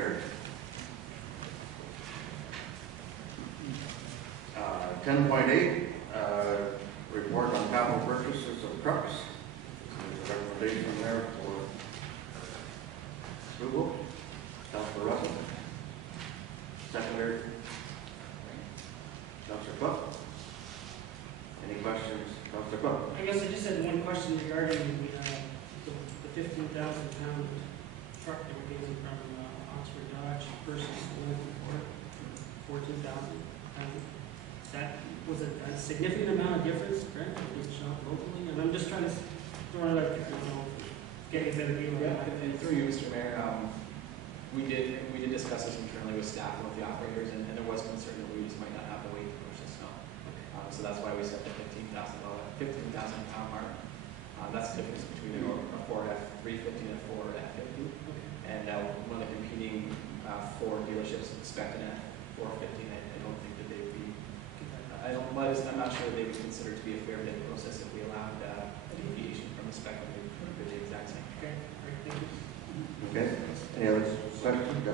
carried. 10.8, report on capital purchases of trucks. There's a recommendation there for approval. Councilor Russell. Secondary. Councilor Cook. Any questions? Councilor Cook. I guess I just had one question regarding the 15,000 pound truck that we're getting from Oxford Dodge versus the one for 14,000 pounds. That was a significant amount of difference, correct? It was shot locally, and I'm just trying to throw it out there, getting a better deal. Yeah, and through you, Mr. Mayor, we did discuss this internally with staff and with the operators, and there was concern that we just might not have the weight to push the snow. So that's why we set the $15,000 pound mark. That's the difference between a Ford F-350 and a Ford F-50. And one of the competing Ford dealerships expecting a F-450. I don't think that they would be. I'm not sure that they would consider it to be a fair bid process if we allowed a deviation from the spec of the exact same. Okay, great, thank you. Okay. Any other questions?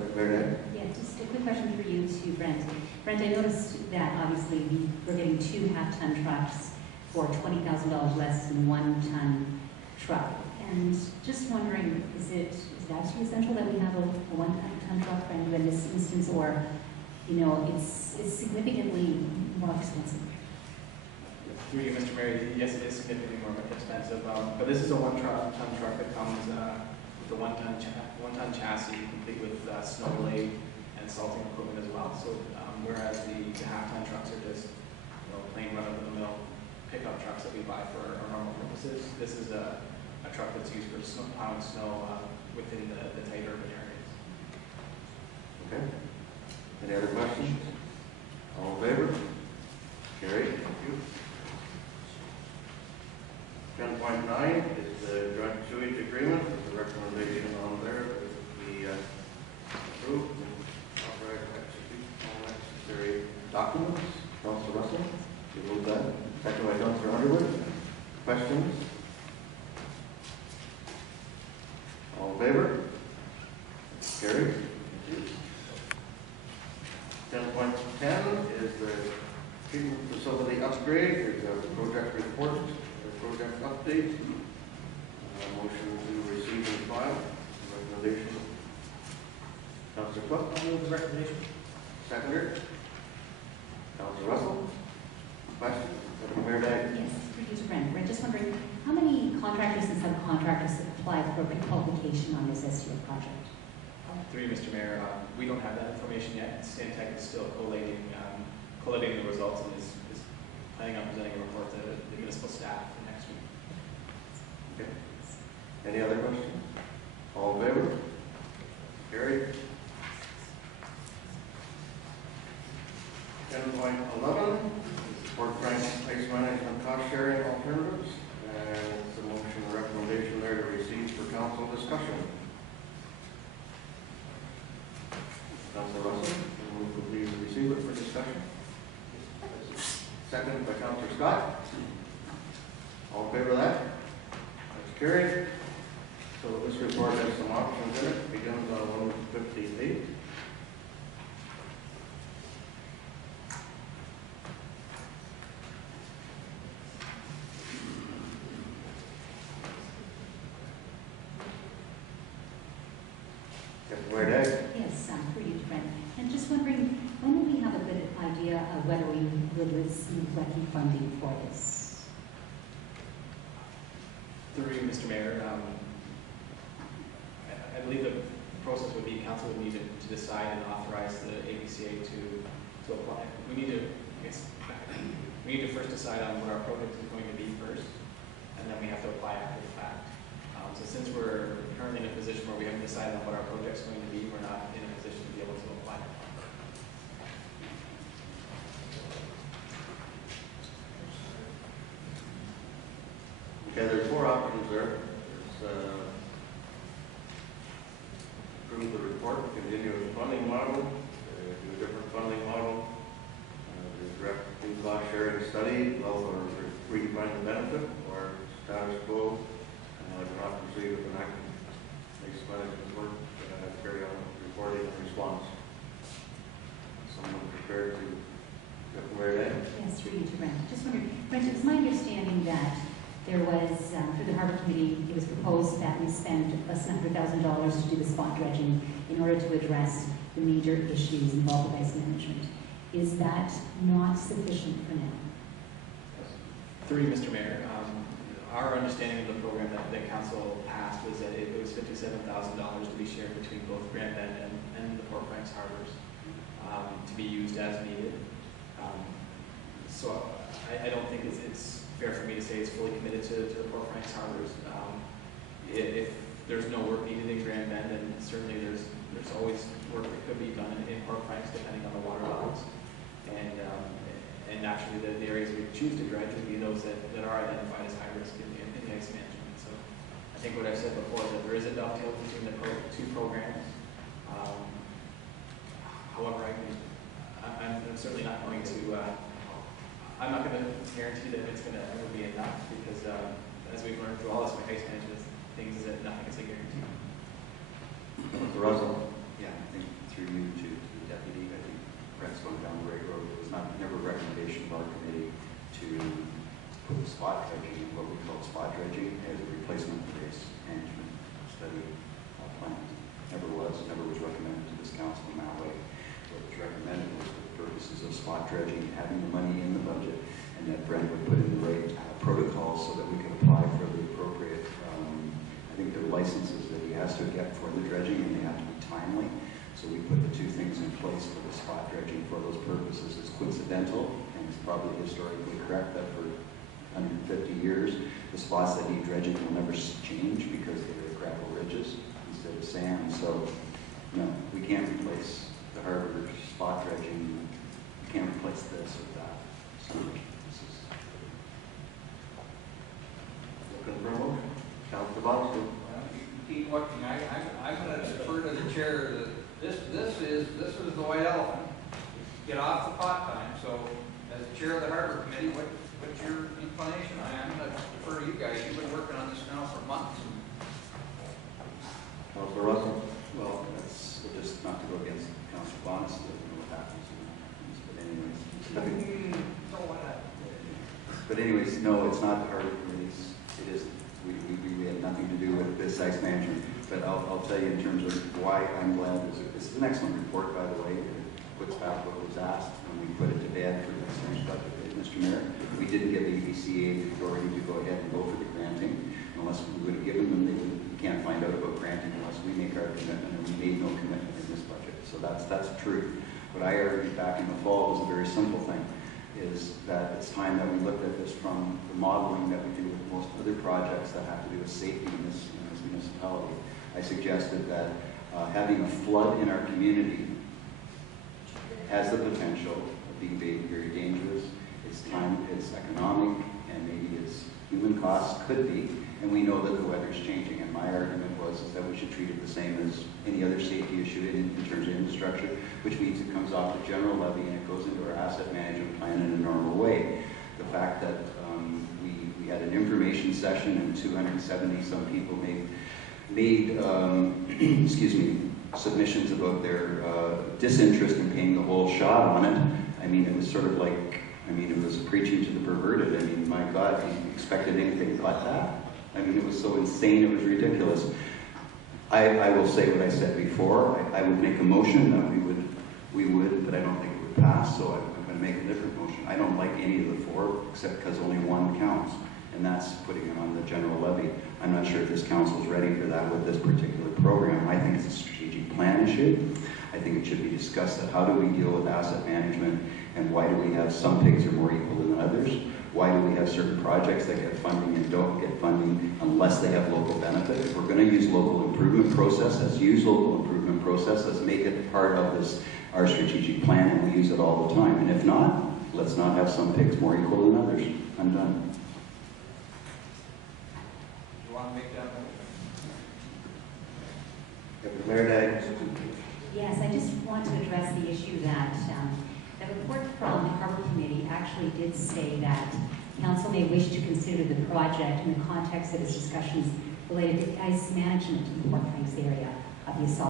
Yeah, just a quick question for you too, Brent. Brent, I noticed that obviously we're getting 2 half-ton trucks for $20,000 less than 1-ton truck. And just wondering, is it actually essential that we have a 1-ton truck in this instance, or it's significally more expensive? Through you, Mr. Mayor, yes, it is significantly more expensive, but this is a 1-ton truck that comes with a 1-ton chassis, complete with snow blade and salting equipment as well. So whereas the half-ton trucks are just plain run-of-the-mill pickup trucks that we buy for our normal purposes, this is a truck that's used for plowing snow within the tight urban areas. Okay. Any other questions? All in favor? Carried. Thank you. 10.9 is the joint sewage agreement. There's a recommendation on there that we approve and authorize to execute all necessary documents. Councilor Russell, you move that. Second by Councilor Underwood. Questions? All in favor? Carried. 10.10 is the treatment facility upgrade. There's a project report, a project update. Motion to receive and file. Recommendation. Councilor Cook. I'll move the recommendation. Seconder. Councilor Russell. Question? Mayor Day. Yes, producer Brent. We're just wondering, how many contractors and subcontractors applied for pre-qualification on this STO project? Through you, Mr. Mayor, we don't have that information yet. Stantec is still collating the results and is planning on presenting a report to the municipal staff for next week. Okay. Any other questions? All in favor? Carried. 10.11 is support Frank Ice Management Cost Sharing Alternatives. And it's a motion and recommendation there to receive for council discussion. Councilor Russell, move to please receive it for discussion. Second by Councilor Scott. All in favor of that? That's carried. So this report has some options in it. It begins on 158. Yes, pretty good, Brent. And just wondering, when will we have a good idea of whether we will receive lucky funding for this? Through you, Mr. Mayor, I believe the process would be council would need to decide and authorize the ABCA to apply. We need to first decide on what our project is going to be first, and then we have to apply after the fact. So since we're currently in a position where we haven't decided on what our project's going to be, we're not in a position to be able to apply. Okay, there's 4 options there. There's approve the report, continue with funding model, do a different funding model, there's direct cost sharing study, or redefine the benefit, or status quo. Do not proceed with an active waste management work, carry on reporting and Committee, it was proposed that we spend less than $100,000 to do the spot dredging in order to address the major issues involved with ice management. Is that not sufficient for now? Through you, Mr. Mayor, our understanding of the program that council passed was that it was $57,000 to be shared between both Grand Bend and the Port Franks harbors to be used as needed. So I don't think it's fair for me to say it's fully committed to the Port Franks harbors. If there's no work needed in Grand Bend, and certainly there's always work that could be done in Port Franks depending on the water levels. And naturally the areas we choose to dredge would be those that are identified as high risk in the ice management. So I think what I've said before is that there is a dovetail between the two programs. However, I'm certainly not going to, I'm not going to guarantee that it's going to ever be enough because as we've learned through all this ice management things is that nothing is a guarantee. Mr. Russell? Yeah, I think through you to the deputy, I think Brent's going down the right road. It was never a recommendation of our committee to put the spot dredging, what we call spot dredging, as a replacement for the ice management study plan. Never was recommended to this council in that way. What was recommended was for the purposes of spot dredging, having the money in the budget, and that Brent would put in the right protocols so that we could apply for the appropriate, I think there are licenses that he has to get for the dredging, and they have to be timely. So we put the two things in place for the spot dredging for those purposes. It's coincidental, and it's probably historically correct that for 150 years, the spots that need dredging will never change because they're gravel ridges instead of sand. So, no, we can't replace the harbor spot dredging. We can't replace this with that. So this is Looking for a motion. Councilor Boston. Keep looking. I'm going to defer to the chair. This is the white elephant. Get off the pot time. So, as the chair of the Harbor Committee, what's your inclination? I'm going to defer to you guys. You've been working on this now for months. Councilor Russell. well, that's just not to go against Councilor Bonus. Doesn't know what happens when that happens. But anyways, no, it's not the Harbor Committee's. It isn't. We had nothing to do with this ice management. But I'll tell you in terms of why I'm glad. It's an excellent report, by the way. It puts back what was asked when we put it to bed for this next budget, Mr. Mayor. We didn't give ABCA the authority to go ahead and go for the granting. Unless we would have given them, we can't find out about granting unless we make our commitment, and we made no commitment in this budget. So that's the truth. What I argued back in the fall was a very simple thing, is that it's time that we looked at this from the modeling that we do with most other projects that have to do with safety in this municipality. I suggested that having a flood in our community has the potential of being very dangerous. It's time, it's economic, and maybe it's human costs could be, and we know that the weather's changing. And my argument was that we should treat it the same as any other safety issue in terms of infrastructure, which means it comes off the general levy and it goes into our asset management plan in a normal way. The fact that we had an information session and 270 some people made excuse me, submissions about their disinterest in paying the whole shot on it. I mean, it was sort of like, it was preaching to the perverted. I mean, my God, you expected anything but that? I mean, it was so insane, it was ridiculous. I will say what I said before. I would make a motion that we would, but I don't think it would pass, so I'm going to make a different motion. I don't like any of the four, except because only one counts, and that's putting it on the general levy. I'm not sure if this council is ready for that with this particular program. I think it's a strategic plan issue. I think it should be discussed that how do we deal with asset management, and why do we have some pigs are more equal than others? Why do we have certain projects that get funding and don't get funding unless they have local benefit? If we're going to use local improvement process, let's use local improvement process. Let's make it part of our strategic plan, and we use it all the time. And if not, let's not have some pigs more equal than others. I'm done. You want to make that motion? Mayor, Yes, I just want to address the issue that the report from the Harbor Committee actually did say that council may wish to consider the project in the context of its discussions related to ice management in the Port Franks area of the assault.